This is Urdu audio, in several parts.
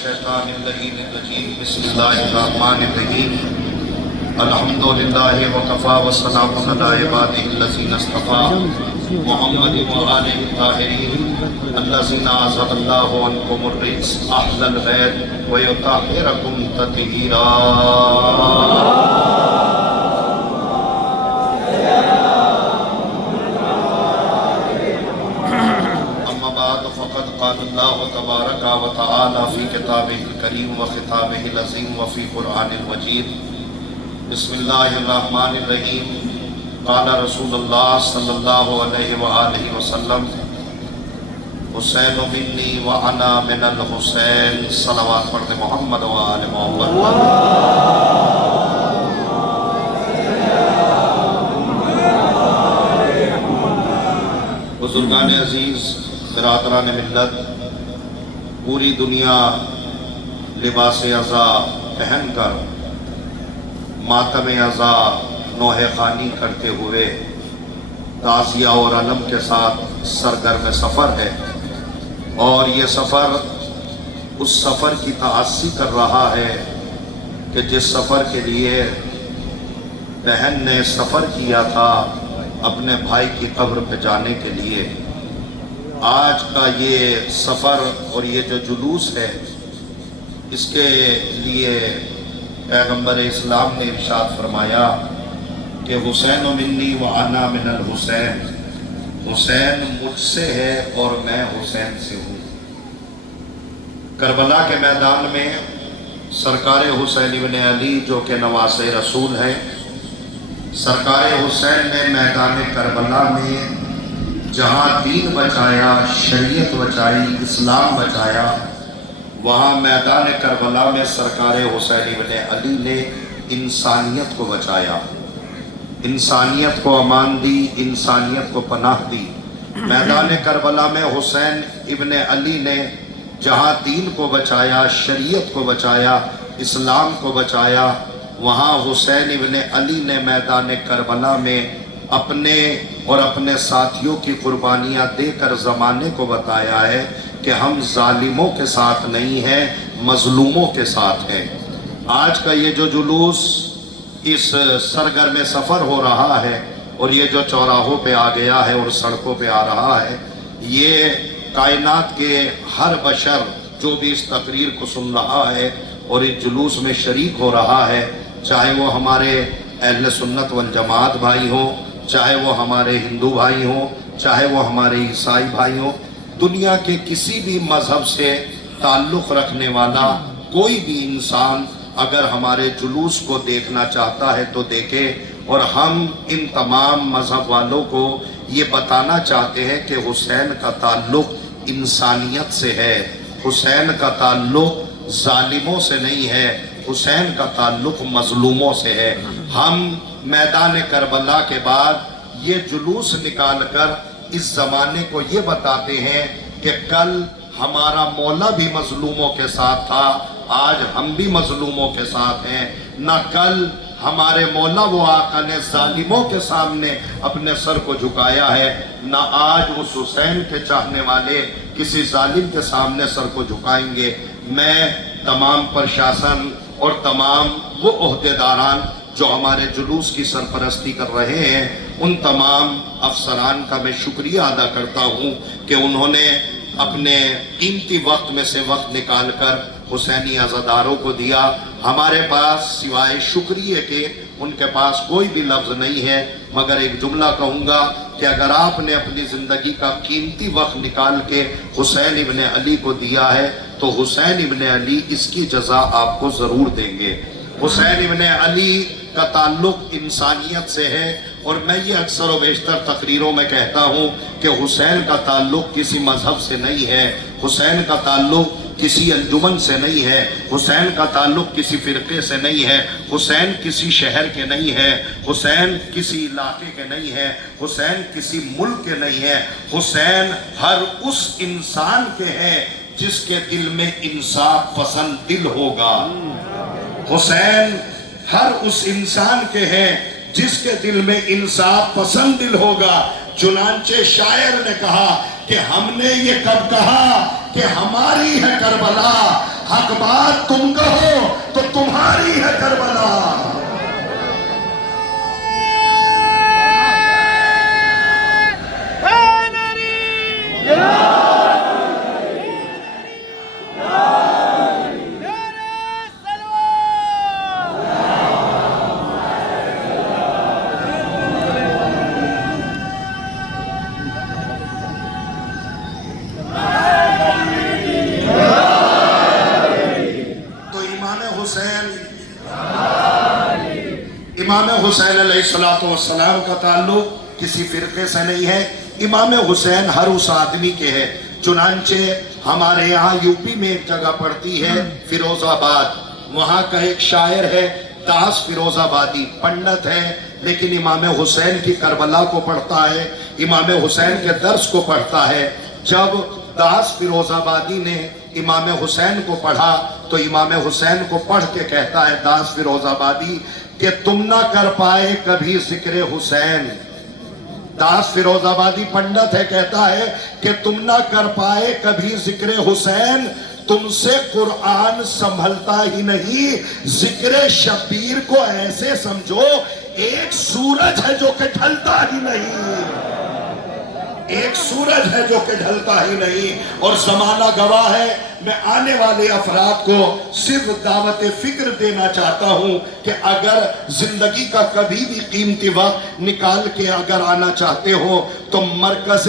الشیطان اللعین الرجیم بسم اللہ الرحمن الرحیم الحمدللہ وکفا والسلام علی عبادہ الذین اصطفیٰ محمد وآلہ الطاہرین الذین اذھب اللہ عنکم الرجس اہل البیت ویطہرکم تطہیرا۔ قال اللہ تبارک و تعالی فی کتابہ الکریم و خطابہ العظیم و فی قرآن المجید۔ بسم اللہ الرحمن الرحیم۔ قال رسول اللہ صلی اللہ علیہ وآلہ وسلم حسین منی و انا من الحسین۔ صلوات پڑھتے محمد و آل محمد۔ بزرگان عزیز، برادران ملت، پوری دنیا لباس عزا پہن کر ماتم عزا نوح خوانی کرتے ہوئے تعزیہ اور علم کے ساتھ سرگرم سفر ہے، اور یہ سفر اس سفر کی تعزی کر رہا ہے کہ جس سفر کے لیے بہن نے سفر کیا تھا اپنے بھائی کی قبر پہ جانے کے لیے۔ آج کا یہ سفر اور یہ جو جلوس ہے، اس کے لیے پیغمبر اسلام نے ارشاد فرمایا کہ حسین منی و انا من الحسین، حسین مجھ سے ہے اور میں حسین سے ہوں۔ کربلا کے میدان میں سرکار حسین ابن علی جو کہ نواسۂ رسول ہیں، سرکار حسین نے میدان کربلا میں جہاں دین بچایا، شریعت بچائی، اسلام بچایا، وہاں میدان کربلا میں سرکار حسین ابن علی نے انسانیت کو بچایا، انسانیت کو امان دی، انسانیت کو پناہ دی۔ میدان کربلا میں حسین ابن علی نے جہاں دین کو بچایا، شریعت کو بچایا، اسلام کو بچایا، وہاں حسین ابن علی نے میدان کربلا میں اپنے اور اپنے ساتھیوں کی قربانیاں دے کر زمانے کو بتایا ہے کہ ہم ظالموں کے ساتھ نہیں ہیں، مظلوموں کے ساتھ ہیں۔ آج کا یہ جو جلوس اس سرگرم سفر ہو رہا ہے اور یہ جو چوراہوں پہ آ گیا ہے اور سڑکوں پہ آ رہا ہے، یہ کائنات کے ہر بشر جو بھی اس تقریر کو سن رہا ہے اور اس جلوس میں شریک ہو رہا ہے، چاہے وہ ہمارے اہل سنت والجماعت بھائی ہوں، چاہے وہ ہمارے ہندو بھائی ہوں، چاہے وہ ہمارے عیسائی بھائی ہوں، دنیا کے کسی بھی مذہب سے تعلق رکھنے والا کوئی بھی انسان اگر ہمارے جلوس کو دیکھنا چاہتا ہے تو دیکھے۔ اور ہم ان تمام مذہب والوں کو یہ بتانا چاہتے ہیں کہ حسین کا تعلق انسانیت سے ہے، حسین کا تعلق ظالموں سے نہیں ہے، حسین کا تعلق مظلوموں سے ہے۔ ہم میدان کربلا کے بعد یہ جلوس نکال کر اس زمانے کو یہ بتاتے ہیں کہ کل ہمارا مولا بھی مظلوموں کے ساتھ تھا، آج ہم بھی مظلوموں کے ساتھ ہیں۔ نہ کل ہمارے مولا وہ آقا نے ظالموں کے سامنے اپنے سر کو جھکایا ہے، نہ آج اس حسین کے چاہنے والے کسی ظالم کے سامنے سر کو جھکائیں گے۔ میں تمام پرشاسن اور تمام وہ عہدیداران جو ہمارے جلوس کی سرپرستی کر رہے ہیں، ان تمام افسران کا میں شکریہ ادا کرتا ہوں کہ انہوں نے اپنے قیمتی وقت میں سے وقت نکال کر حسینی عزاداروں کو دیا۔ ہمارے پاس سوائے شکریہ کے ان کے پاس کوئی بھی لفظ نہیں ہے، مگر ایک جملہ کہوں گا کہ اگر آپ نے اپنی زندگی کا قیمتی وقت نکال کے حسین ابن علی کو دیا ہے تو حسین ابن علی اس کی جزا آپ کو ضرور دیں گے۔ حسین ابن علی کا تعلق انسانیت سے ہے، اور میں یہ اکثر و بیشتر تقریروں میں کہتا ہوں کہ حسین کا تعلق کسی مذہب سے نہیں ہے، حسین کا تعلق کسی انجمن سے نہیں ہے، حسین کا تعلق کسی فرقے سے نہیں ہے، حسین کسی شہر کے نہیں ہے، حسین کسی علاقے کے نہیں ہے، حسین کسی ملک کے نہیں ہے، حسین ہر اس انسان کے ہے جس کے دل میں انصاف پسند دل ہوگا۔ حسین ہر اس انسان کے ہیں جس کے دل میں انصاف پسند دل ہوگا۔ چنانچہ شاعر نے کہا کہ ہم نے یہ کب کہا کہ ہماری ہے کربلا، حق بات تم کہو تو تمہاری ہے کربلا۔ امام حسین علیہ السلام کا تعلق کسی فرقے سے نہیں ہے، امام حسین ہر اس آدمی کے ہے۔ چنانچہ ہمارے یہاں یوپی میں ایک جگہ پڑتی ہے فیروز آباد، وہاں کا ایک شاعر ہے داس فیروز آبادی، پنڈت ہے لیکن امام حسین کی کربلا کو پڑھتا ہے، امام حسین کے درس کو پڑھتا ہے۔ جب داس فیروز آبادی نے امام حسین کو پڑھا تو امام حسین کو پڑھ کے کہتا ہے داس فیروز آبادی کہ تم نہ کر پائے کبھی ذکر حسین۔ داس فیروز آبادی پنڈت ہے، کہتا ہے کہ تم نہ کر پائے کبھی ذکر حسین، تم سے قرآن سنبھلتا ہی نہیں، ذکر شبیر کو ایسے سمجھو ایک سورج ہے جو کہ ڈھلتا ہی نہیں، ایک سورج ہے جو کہ ڈھلتا ہی نہیں۔ اور زمانہ گواہ ہے، میں آنے والے افراد کو صرف دعوت فکر دینا چاہتا ہوں کہ اگر زندگی کا کبھی بھی قیمتی وقت نکال کے اگر آنا چاہتے ہو تو مرکز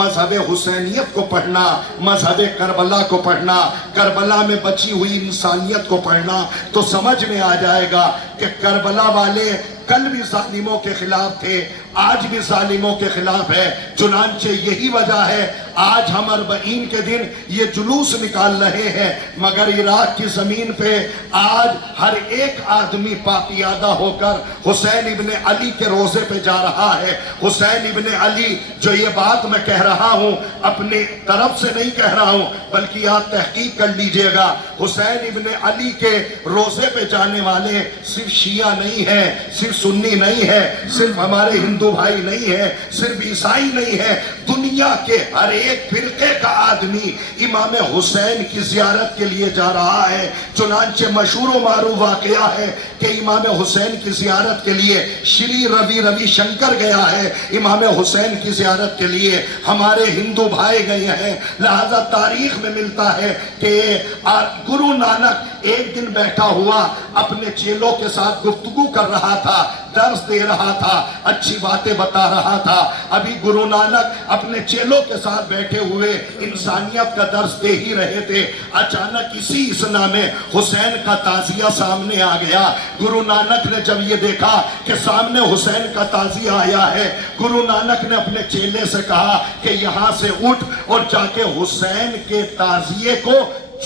مذہب حسینیت کو پڑھنا، مذہب کربلا کو پڑھنا، کربلا میں بچی ہوئی انسانیت کو پڑھنا، تو سمجھ میں آ جائے گا کہ کربلا والے کل بھی ظالموں کے خلاف تھے، آج بھی ظالموں کے خلاف ہے۔ چنانچہ یہی وجہ ہے آج ہم اربعین کے دن یہ جلوس نکال رہے ہیں، مگر عراق کی زمین پہ آج ہر ایک آدمی پاپیادہ ہو کر حسین ابن علی کے روزے پہ جا رہا ہے۔ حسین ابن علی، جو یہ بات میں کہہ رہا ہوں اپنے طرف سے نہیں کہہ رہا ہوں بلکہ آپ تحقیق کر لیجئے گا، حسین ابن علی کے روزے پہ جانے والے صرف شیعہ نہیں ہے، صرف سنی نہیں ہے، صرف ہمارے ہندو بھائی نہیں ہے، صرف عیسائی نہیں ہے، دنیا کے ہر ایک فرقے کا آدمی امام حسین کی زیارت کے لیے جا رہا ہے۔ چنانچہ مشہور و معروف واقعہ ہے کہ امام حسین کی زیارت کے لیے شری روی شنکر گیا ہے، امام حسین کی زیارت کے لیے ہمارے ہندو بھائی گئے ہیں۔ لہذا تاریخ میں ملتا ہے کہ گرو نانک ایک دن بیٹھا ہوا اپنے چیلوں کے ساتھ گفتگو کر رہا تھا، درس دے رہا تھا، اچھی باتیں بتا رہا تھا۔ ابھی گرو نانک اپنے چیلوں کے ساتھ بیٹھے ہوئے انسانیت کا درس دے ہی رہے تھے، اچانک اسی اسنا میں حسین کا تعزیہ سامنے آ گیا۔ گرو نانک نے جب یہ دیکھا کہ سامنے حسین کا تعزیہ آیا ہے، گرو نانک نے اپنے چیلے سے کہا کہ یہاں سے اٹھ اور جا کے حسین کے تعزیے کو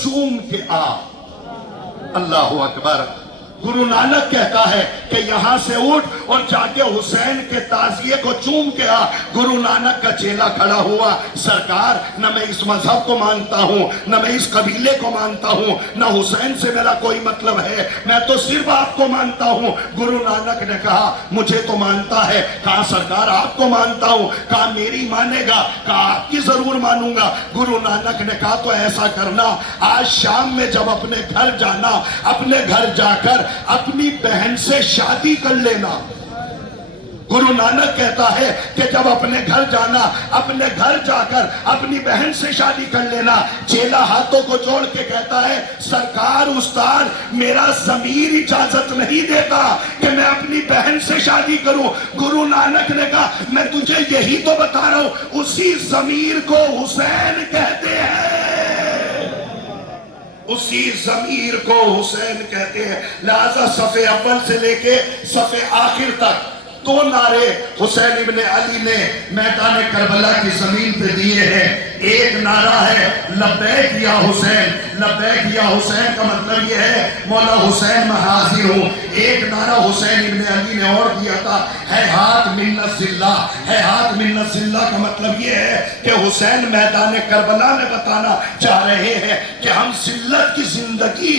چوم کے آ۔ اللہ اکبر۔ گرو نانک کہتا ہے کہ یہاں سے اٹھ اور جا کے حسین کے تعزیے کو چوم کے آ۔ گرو نانک کا چیلا کھڑا ہوا، سرکار نہ میں اس مذہب کو مانتا ہوں، نہ میں اس قبیلے کو مانتا ہوں، نہ حسین سے میرا کوئی مطلب ہے، میں تو صرف آپ کو مانتا ہوں۔ گرو نانک نے کہا مجھے تو مانتا ہے۔ کہا سرکار آپ کو مانتا ہوں، کہا میری مانے گا، کہا آپ کی ضرور مانوں گا۔ گرو نانک نے کہا تو ایسا کرنا، آج شام میں جب اپنے گھر جانا، اپنے گھر جا کر اپنی بہن سے شادی کر لینا۔ گرو نانک کہتا ہے کہ جب اپنے گھر جانا، اپنے گھر جا کر اپنی بہن سے شادی کر لینا۔ چیلا ہاتھوں کو جوڑ کے کہتا ہے سرکار استاد میرا ضمیر اجازت نہیں دیتا کہ میں اپنی بہن سے شادی کروں۔ گرو نانک نے کہا میں تجھے یہی تو بتا رہا ہوں، اسی ضمیر کو حسین کہتے ہیں، اسی ضمیر کو حسین کہتے ہیں۔ لہذا صف اول سے لے کے صف آخر تک دو نعرے حسین ابن علی نے میدان کربلا کی زمین پہ دیے ہیں۔ ایک نعرہ ہے لبیک یا حسین، لبیک یا حسین کا مطلب یہ ہے مولا حسین میں حاضر ہوں۔ ایک نعرہ حسین ابن علی نے اور دیا تھا ہیہات من الذلہ، ہیہات من الذلہ کا مطلب یہ ہے کہ حسین میدان کربلا میں بتانا چاہ رہے ہیں کہ ہم ذلت کی زندگی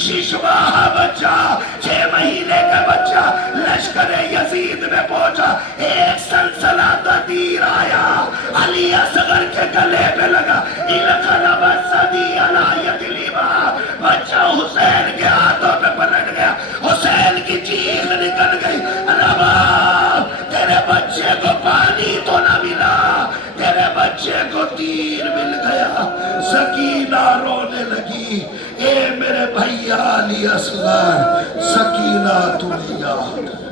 ششواہ بچہ 6 مہینے کا بچہ لشکر یزید میں پہنچا، ایک سلسلہ تیر آیا علی اصغر کے گلے پہ لگا، القلب الصدی علی یتلیبہ، بچہ حسین کے ہاتھوں پہ پلٹ گیا، حسین کی چیخ نکل گئی، ربا تیرے بچے کو پانی تو نہ ملا، تیرے بچے کو تیر مل گیا۔ سکینہ رونے لگی، اے میرے بھیا علی اصغر، سکینہ تمہیں یاد ہے۔